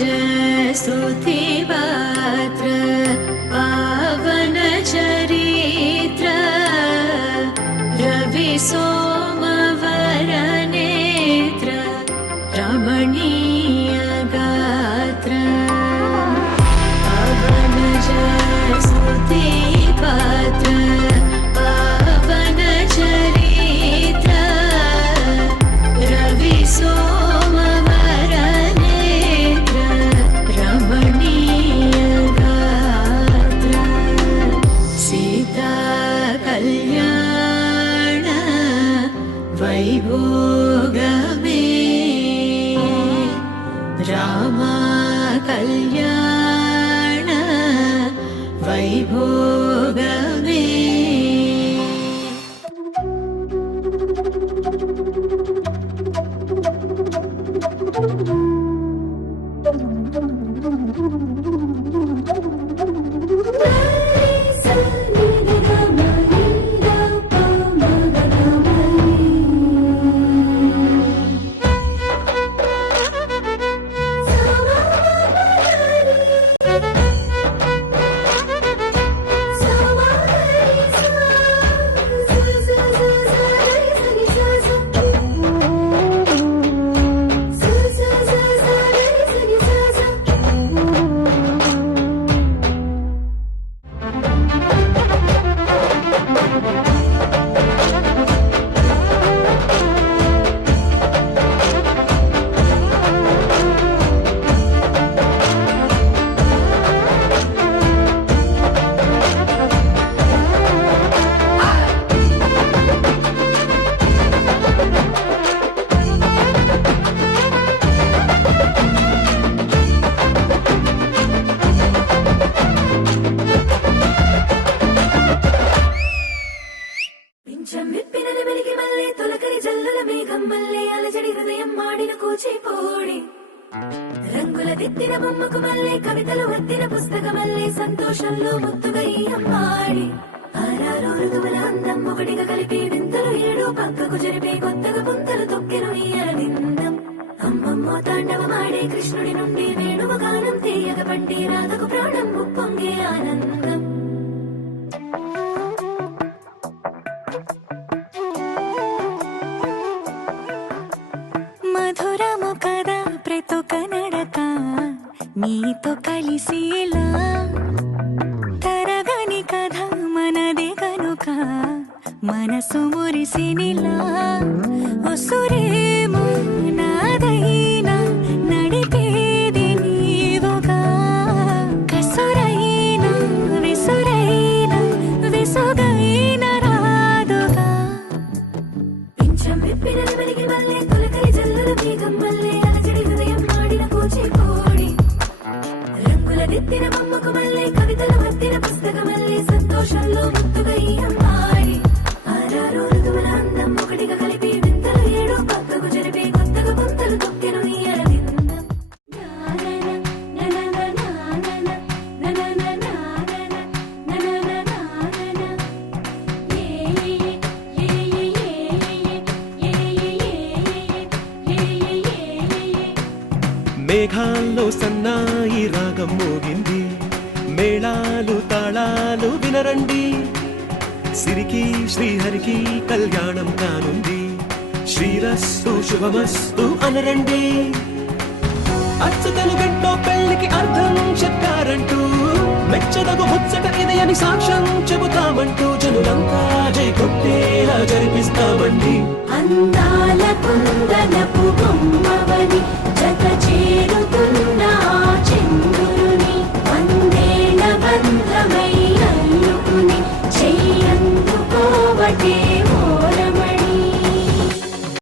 जय स्तुतिपात्र पावन चरित्र रवि सोमवर नेत्र रमणीय गात्र पावन जय स्तुतिपात्र पावन चरित्र रवि सोमवर नेत्र रमणीय गात्र सीता कल्याण वैभोगमे रामा कल्याण वैभोगमे రంగుల దిద్దిన బొమ్మకు మల్లె కవితలు వత్తిన పుస్తకమల్లె సంతోషంలో ముద్దుగా ఈ అమ్మాడి ఆరారు ఋతువుల అందం ఒకటిగా కలిపి వింతలు ఏడు పక్కకు జరిపే కొత్తగా పుంతలు తొక్కెను ఇయ్యల నిందం అమ్మమ్మో తాండవమాడే కృష్ణుడి నుండి వేణువ గానం తీయగ పండి రాధకు ప్రాణం ఉప్పొంగే ఆనందం మధురము కదా ప్రతొక నడక నీతో కలిసేలా తరగని కథ మనదే కనుక మనసు మురిసినిలా ఒసురేమో నాదైనా నడిపేది నీవుగా కసురైనా విసురైనా విసుగైన రాదుగా పింఛం విప్పినది వెలిగి మల్లె తొలకరి జల్లుల మేఘం మల్లె అలజడి హృదయం మాడిన కూచిపూడి రంగుల దిద్దిన బొమ్మకు మల్లె కవితలు వత్తిన పుస్తకమల్లె సంతోషంలో ముద్దుగా ఈ అమ్మాడి ఆరారు ఋతువుల అందం ఒకటిగా కలిపి వింతలు ఏడు పక్కకు జరిపే కొత్తగా పుంతలు తొక్కెను ఇయ్యల నిందం మేఘాల్లో సన్నాయి రాగం మోగింది మేళాలు తాళాలు వినరండి సిరికి శ్రీహరికి కళ్యాణం కానుంది శ్రీరస్తు శుభమస్తు అనరండి అచ్చతలు గంటో పెళ్లికి అర్థం చెప్పారంటూ మెచ్చదగు ముచ్చట ఇది అని సాక్ష్యం చెబుతామంటూ జనులంతా జై కొట్టేలా జరిపిస్తామండి అందాలకు